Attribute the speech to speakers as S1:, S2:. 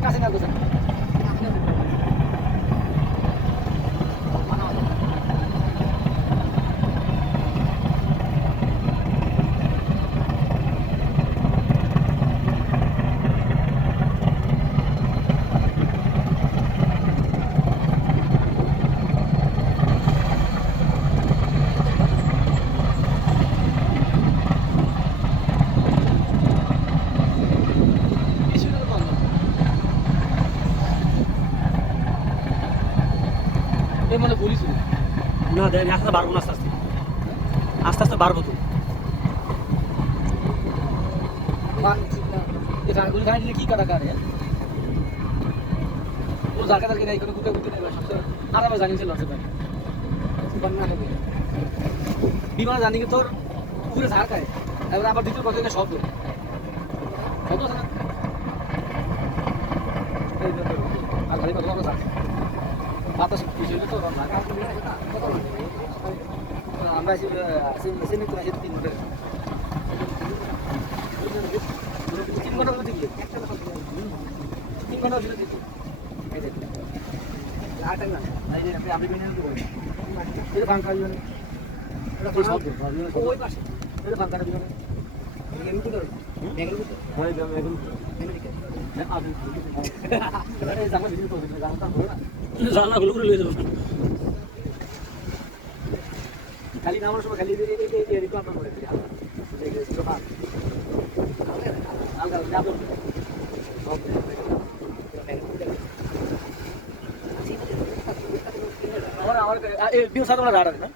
S1: কাছে না মানে বলিস
S2: না দেখ আস্তে বাড়বো না আস্তে আস্তে। আস্তে আস্তে বাড়বো তো।
S1: এখানে গুলি খাই দিলে কি কাটা কাটে ও জায়গা নাই কোনো গুটে গুটে নেই সবচেয়ে আরামে জানি ছিল আছে ভাই বিমান জানি কি তোর পুরো ঝাড় খায় এবার আবার দ্বিতীয় কথা শব্দ শব্দ আছে না আর খালি কথা বাতাস বিষয়টা তো? আমরা মেশিনে তো আসে তিন ঘণ্টা। তিন ঘণ্টা হলো দিকে তিন ঘণ্টা হলো যে আপনি
S2: জানলাগুলো করে লিয়ে যাব।
S1: খালি নামার সময় খালি রিকো আপনার করে দিই হালকা যাবে আমার আমার এই বিও সাথে আমার রাড়া না?